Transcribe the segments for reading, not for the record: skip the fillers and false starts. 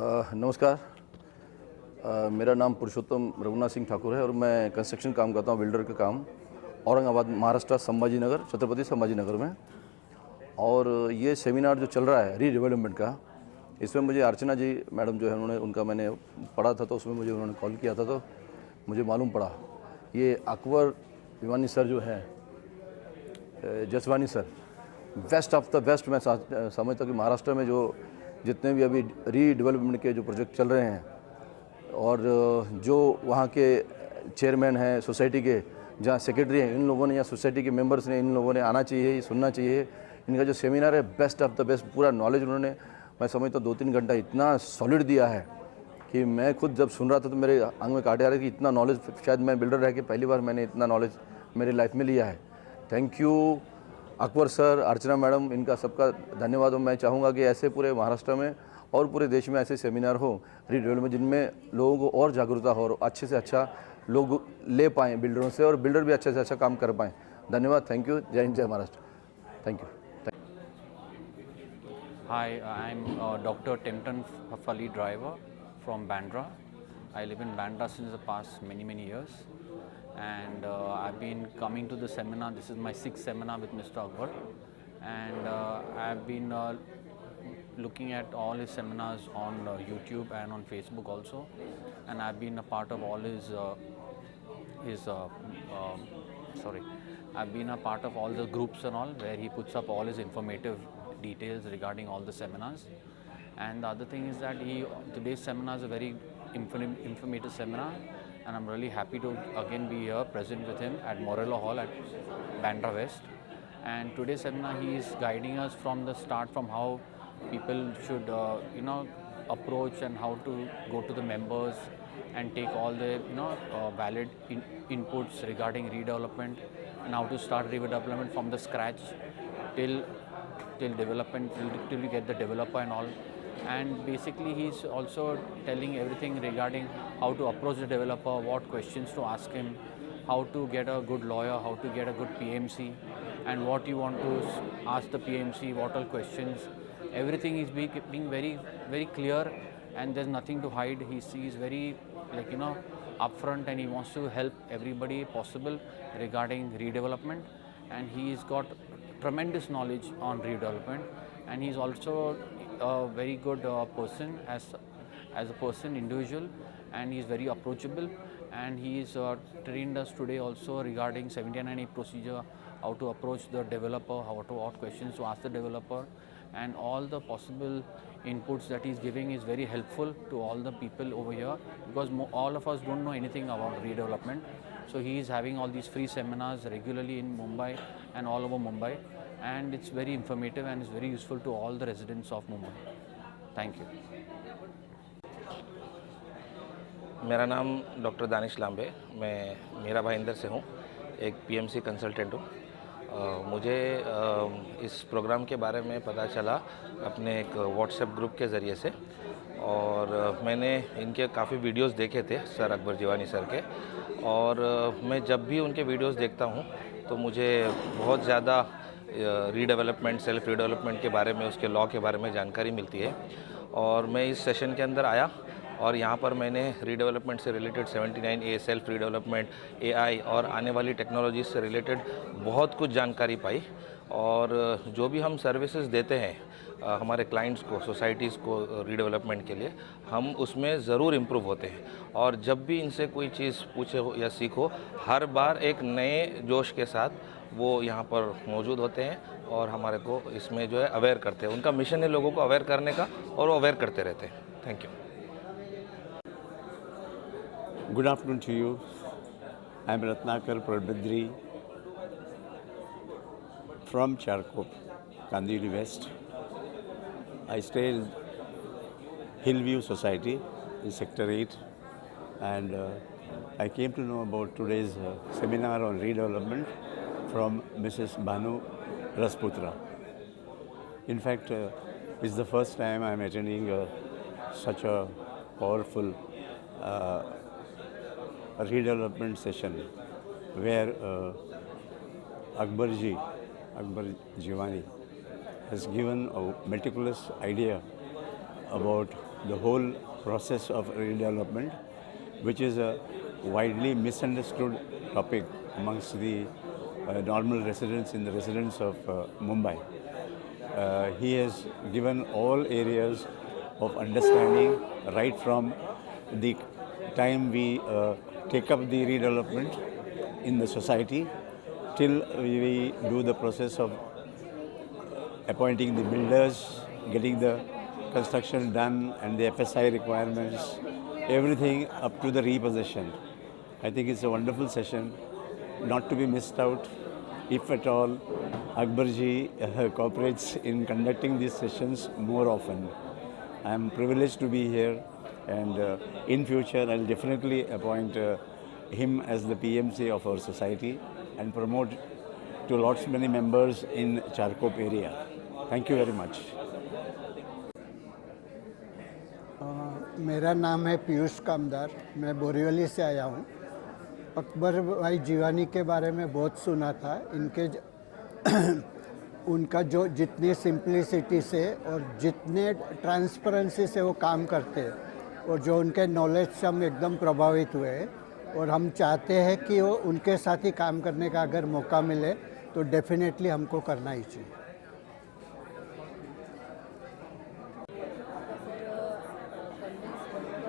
नमस्कार। मेरा नाम पुरुषोत्तम रघुनाथ सिंह ठाकुर है और मैं कंस्ट्रक्शन काम करता हूँ, बिल्डर का काम, औरंगाबाद महाराष्ट्र, संभाजीनगर, छत्रपति संभाजीनगर में। और ये सेमिनार जो चल रहा है रीडेवलपमेंट का, इसमें मुझे अर्चना जी मैडम जो है उन्होंने उनका मैंने पढ़ा था, तो उसमें मुझे उन्होंने कॉल किया था, तो मुझे मालूम पड़ा ये अकबर भिवानी सर जो है, Jaswani sir, best of the best. मैं समझता हूँ कि महाराष्ट्र में जो जितने भी अभी रीडेवलपमेंट के जो प्रोजेक्ट चल रहे हैं और जो वहाँ के चेयरमैन हैं सोसाइटी के, जहाँ सेक्रेटरी हैं, इन लोगों ने या सोसाइटी के मेंबर्स ने, इन लोगों ने आना चाहिए, सुनना चाहिए। इनका जो सेमिनार है बेस्ट ऑफ द बेस्ट, पूरा नॉलेज उन्होंने, मैं समझता हूँ 2-3 घंटा इतना सॉलिड दिया है कि मैं खुद जब सुन रहा था तो मेरे आंख में कांटे आ रहे कि इतना नॉलेज शायद मैं बिल्डर रह के पहली बार मैंने इतना नॉलेज मेरी लाइफ में लिया है। Thank you Akbar sir, Archana madam, इनका सबका धन्यवाद। और मैं चाहूँगा कि ऐसे पूरे महाराष्ट्र में और पूरे देश में ऐसे सेमिनार हो रीडेवलपमेंट, जिनमें लोगों को और जागरूकता हो और अच्छे से अच्छा लोग ले पाएँ बिल्डरों से, और बिल्डर भी अच्छे से अच्छा काम कर पाएँ। धन्यवाद, थैंक यू, जय हिंद, जय Maharashtra, thank you. Hi, I'm Dr. Tempton Fali Driver from Bandra. I live in Bandra since the past many years, and I've been coming to the seminar. This is my 6th seminar with Mr. Akbar, and I've been looking at all his seminars on YouTube and on Facebook also, and I've been a part of all his I've been a part of all the groups and all where he puts up all his informative details regarding all the seminars. And the other thing is that today's seminar is a very informative seminar, and I'm really happy to again be here present with him at Morello Hall at Bandra West. And today's seminar, he is guiding us from the start, from how people should approach and how to go to the members and take all the valid inputs regarding redevelopment, and how to start redevelopment from the scratch till development, till you get the developer and all. And basically he's also telling everything regarding how to approach the developer, what questions to ask him, how to get a good lawyer, how to get a good PMC, and what you want to ask the PMC, what all questions. Everything is being very clear, and there's nothing to hide. He's very upfront, and he wants to help everybody possible regarding redevelopment, and he's got tremendous knowledge on redevelopment, and he's also a very good person as a person, individual, and he's very approachable, and he's trained us today also regarding 79A procedure, how to approach the developer, what questions to ask the developer, and all the possible inputs that he's giving is very helpful to all the people over here, because all of us don't know anything about redevelopment. So he is having all these free seminars regularly in Mumbai and all over Mumbai, and it's very informative and it's very useful to all the residents of Mumbai. Thank you. मेरा नाम doctor Danish लांबे, मैं मीरा भाईंदर से हूँ, एक PMC consultant हूँ। मुझे इस programme के बारे में पता चला अपने एक व्हाट्सएप ग्रुप के ज़रिए से, और मैंने इनके काफ़ी वीडियोस देखे थे सर अकबर जीवानी सर के, और मैं जब भी उनके वीडियोस देखता हूँ तो मुझे बहुत ज़्यादा रीडेवलपमेंट, सेल्फ रीडेवलपमेंट के बारे में, उसके लॉ के बारे में जानकारी मिलती है। और मैं इस सेशन के अंदर आया और यहाँ पर मैंने रीडेवलपमेंट से related 79A, self redevelopment, AI और आने वाली टेक्नोलॉजी से रिलेटेड बहुत कुछ जानकारी पाई। और जो भी हम सर्विसेज देते हैं हमारे क्लाइंट्स को, सोसाइटीज़ को रीडेवलपमेंट के लिए, हम उसमें ज़रूर इम्प्रूव होते हैं। और जब भी इनसे कोई चीज़ पूछे हो या सीखो, हर बार एक नए जोश के साथ वो यहाँ पर मौजूद होते हैं और हमारे को इसमें जो है अवेयर करते हैं। उनका मिशन है लोगों को अवेयर करने का, और वो अवेयर करते रहते हैं। Thank you. Good afternoon to you. I'm Ratnakar Parbadri from Charkop, Kandivali West. I stay in Hillview Society in Sector 8, and I came to know about today's seminar on redevelopment from Mrs. Bhanu Rasputra. In fact, it's the first time I'm attending such a powerful redevelopment session where Akbar Jivani has given a meticulous idea about the whole process of redevelopment, which is a widely misunderstood topic amongst the normal residents in the residents of Mumbai. He has given all areas of understanding right from the time we take up the redevelopment in the society till we do the process of appointing the builders, getting the construction done and the FSI requirements, everything up to the repossession. I think it's a wonderful session, not to be missed out. If at all, Akbarji cooperates in conducting these sessions more often. I am privileged to be here, and in future I'll definitely appoint him as the PMC of our society and promote to lots many members in Charkop area. Thank you very much. मेरा नाम है पीयूष कामदार, मैं बोरीवली से आया हूँ। अकबर भाई जीवानी के बारे में बहुत सुना था। इनके उनका जो जितनी सिंप्लिसिटी से और जितने ट्रांसपेरेंसी से वो काम करते हैं और जो उनके नॉलेज से हम एकदम प्रभावित हुए और हम चाहते हैं कि वो उनके साथ ही काम करने का अगर मौका मिले तो डेफिनेटली हमको करना ही चाहिए।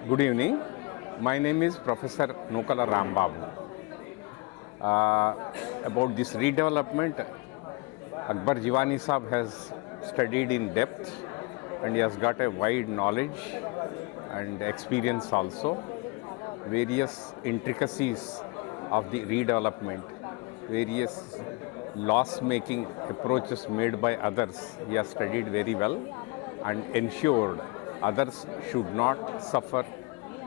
Good evening. My name is Professor Nokala Rambabu. About this redevelopment, Akbar Jiwani Sahab has studied in depth and he has got a wide knowledge and experience also. Various intricacies of the redevelopment, various loss-making approaches made by others, he has studied very well and ensured others should not suffer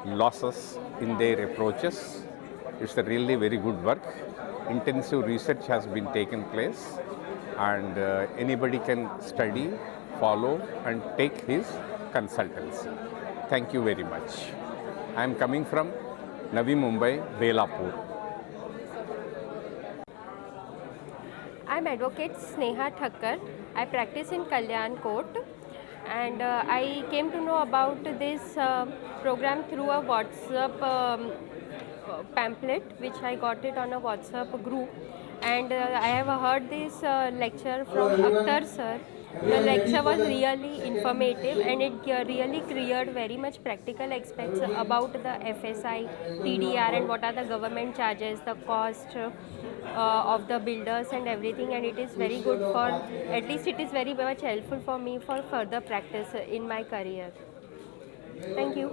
losses in their approaches. It's a really very good work. Intensive research has been taken place and anybody can study, follow and take his consultancy. Thank you very much. I am coming from Navi Mumbai, Belapur. I'm Advocate Sneha Thakkar. I practice in Kalyan Court. And I came to know about this program through a WhatsApp pamphlet, which I got it on a WhatsApp group. And I have heard this lecture from Akhtar sir. The lecture was really informative and it really cleared very much practical aspects about the FSI, TDR and what are the government charges, the cost of the builders and everything, and it is very good for, at least it is very much helpful for me for further practice in my career. Thank you.